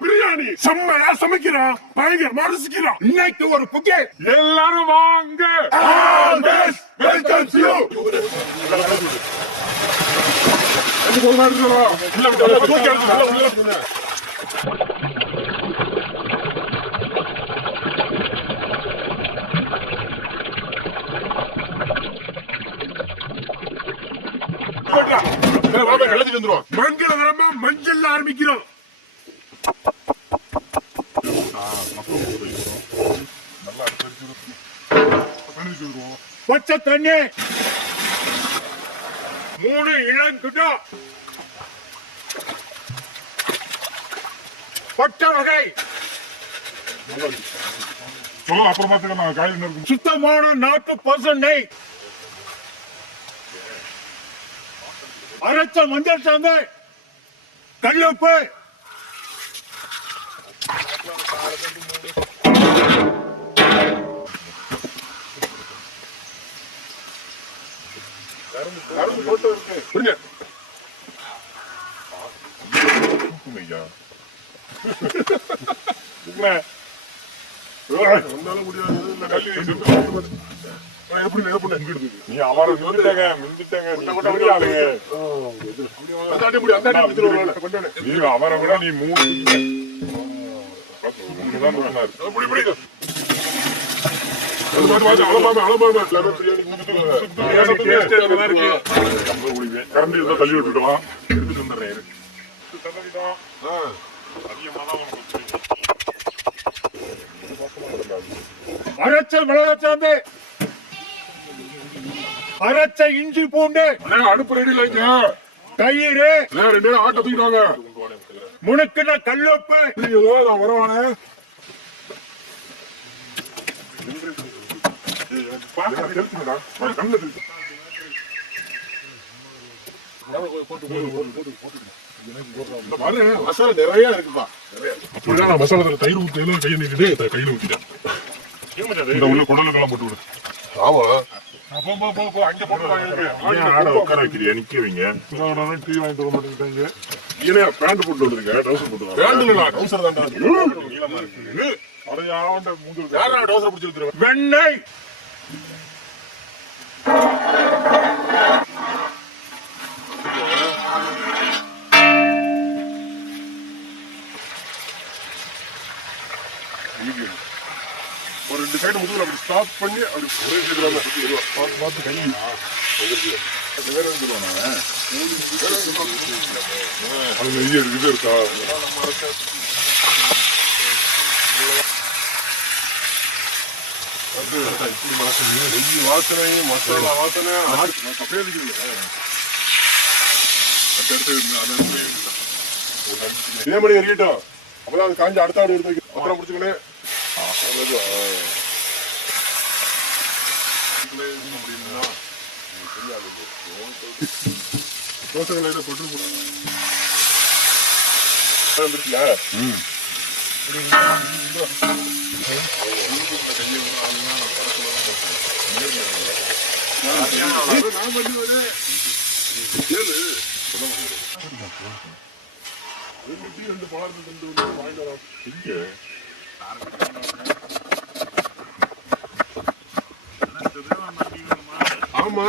பிரியாணி செம்மையா சமைக்கிறான், பயங்கரமா ரசிக்கிறான். இன்னைக்கு ஒரு புக்கே, எல்லாரும் வாங்க. மங்களகரமா மஞ்சள் ஆரம்பிக்கிறோம். பச்சை தண்ணி 3 இளங்குடா, பட்டை வகை, அப்புறம் பாத்துக்கலாம். காய் சுத்தமான நாட்டு பசு நெய், அரைச்ச மஞ்சள் சாந்து, கல்லுப்பு, போட்டு இருக்கு. நீ அவரை மிந்துட்டாங்க அவரை விட நீ 3 கரண்டி தள்ளி விட்டுட்டோம். எடுத்துட்டு வந்துடுறேன். அரைச்ச மிளகாச்சாந்து, அரைச்ச இஞ்சி பூண்டு, அடுப்பு ரெடியில் வைங்க. தயிர் 2 பேரும் ஆட்ட தூக்கிடுவாங்க. முனுக்குன கல்லுப்பு, நான் வரவானே. மசாலா நிறைய இருக்குப்பா. மசாலா தயிர் ஊற்றி கையை நீட்டு கையில ஊத்திட்டேன். உள்ள குடலுக்கெல்லாம் போட்டு விடு. ஆமா உட்கார வைக்கிறியா? நிக்க வைங்க. டீ வாங்கிட்டு வர மாட்டேங்கிறாங்க. பேண்ட் போட்டு வந்துருங்க. டவுசர் போட்டு நீளமா இருக்கு. டவுசர் பிடிச்சி வெண்ணெய், ஒரு 2 சைடு முதுகுல அப்படி ஸ்டாப் பண்ணி அப்படி ஒரே சைடுல பார்த்து கை வேற அதுல இது இருக்கா? வாசனை மசாலா வாசனை அப்படியே இதே மணி எறியட்டும். அப்பதான் அது காஞ்சி அடுத்த ஆடு எடுத்து அப்புறம் பிடிச்சுக்கணே. தோசைகளை தொட்டு ஆமா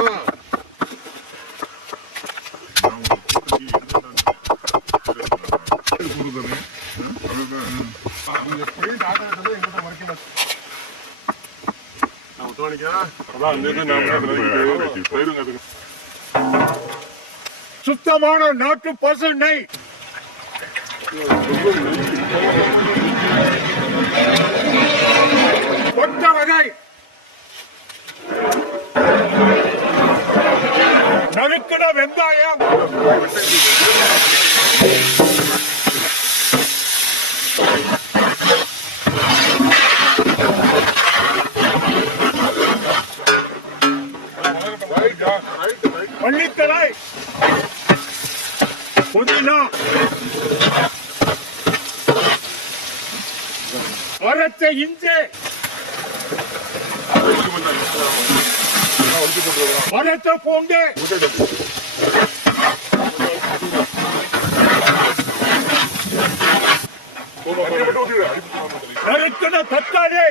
சுத்தமான நாட்டு பசு நெய், பட்டை வகை, நறுக்கின வெங்காயம், மல்லித்தழை, புதினா, அரைச்ச இஞ்சி, அரைச்ச பூண்டு, முழுக்கின தக்காளி,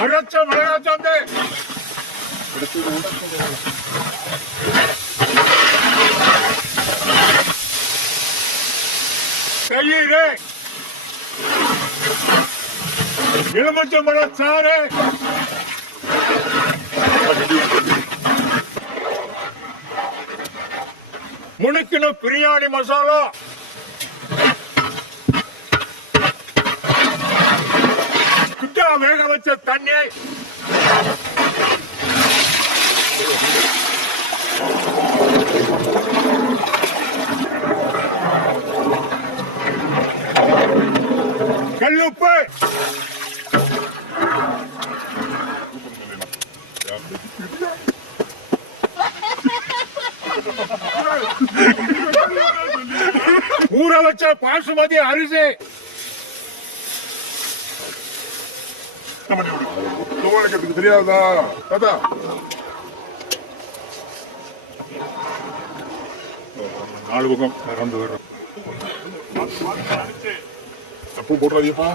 அரைச்ச மிளகாச்சாந்து, தயிர், எலுமிச்சம்பழம் சாறு, முழுக்கின பிரியாணி மசாலா, குட்டா வேக வச்ச தண்ணி, கல்லுப்பு, ஊற வச்ச பாசுமதி அரிசி, தெரியாதா தாத்தா? நாலு பக்கம் திறந்து வரும். தப்பு போடுறாதியப்பா.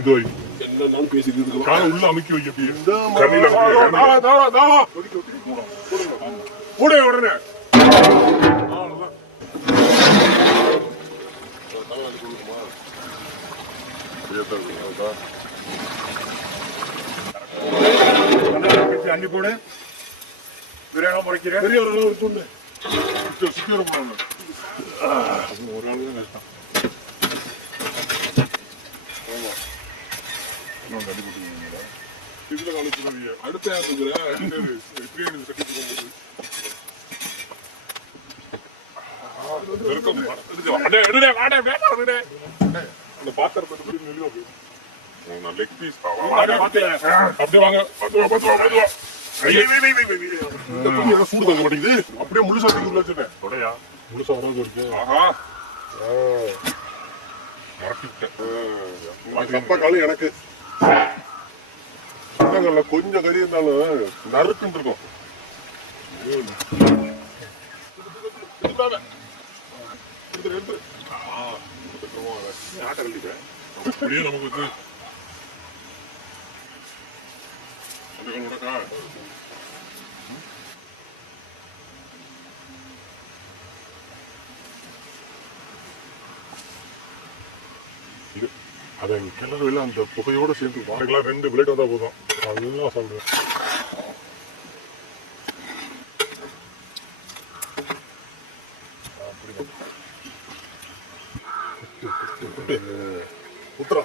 இது வை. என்னன்னாலும் பேசிட்டு இருக்கு. காலை உள்ள அமுக்கி வை. அப்படி கூட உடனே அள்ளி போடு. விரைவாக முறைக்கிறேன். பெரிய ஒரு அளவு சொல்லு. ஒரு ஆள் தான் கஷ்டம். இதுல காலத்துல அடுத்த சூடு தங்க மாட்டேங்குது. அப்படியே முழுசா முழுசா வராது இருக்கு. காலம் எனக்கு கொஞ்சம் கறி இருந்தாலும் நறுக்குன்னு இருக்கும். நமக்கு அதை கிளறுல அந்த புகையோட சேர்ந்து வாழைக்கெல்லாம் 2 பிளேட் வந்தா போதும். நல்லா சாப்பிடுவேன்.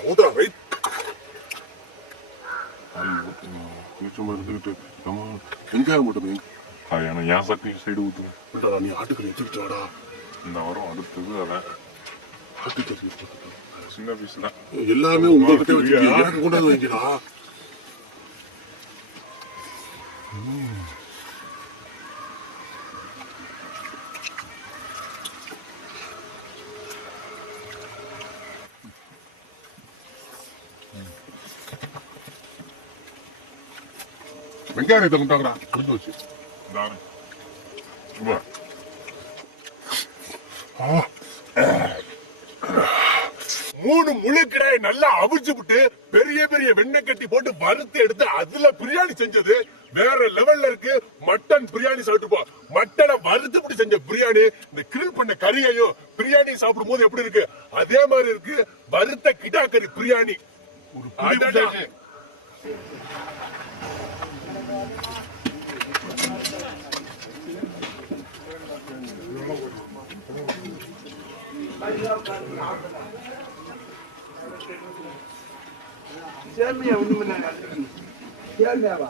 ஊத்துறா ரைட். இருந்துகிட்டு வெங்காயம் போட்டது என் சக்தி சைடு ஊத்துவேன். நீ ஆட்டுக்கறி எடுத்துக்கிட்டு வாடா. இந்த வாரம் அடுத்தது அதான் ஆட்டுக்கறி சின்ன பீஸ் தான். எல்லாமே உங்ககிட்ட வச்சு எனக்கு கொண்டாந்து வைக்கிறா. வெங்காயத்தை கொண்டாங்கடா முடிஞ்சு வச்சு. மூணு முழுக்கடை நல்லா அவிச்சு விட்டு பெரிய பெரிய வெண்ணெய் கட்டி போட்டு வறுத்து எடுத்து அதுல பிரியாணி செஞ்சது வேற லெவல்ல இருக்கு. மட்டன் பிரியாணி சாப்பிட்டு மட்டனை வறுத்து விட்டு செஞ்ச பிரியாணி, இந்த கிரில் பண்ண கறியையும் பிரியாணி சாப்பிடும் போது எப்படி இருக்கு அதே மாதிரி இருக்கு. வறுத்த கிடா கறி பிரியாணி ஒரு சேர்மையா ஒண்ணு சேர்மையாவா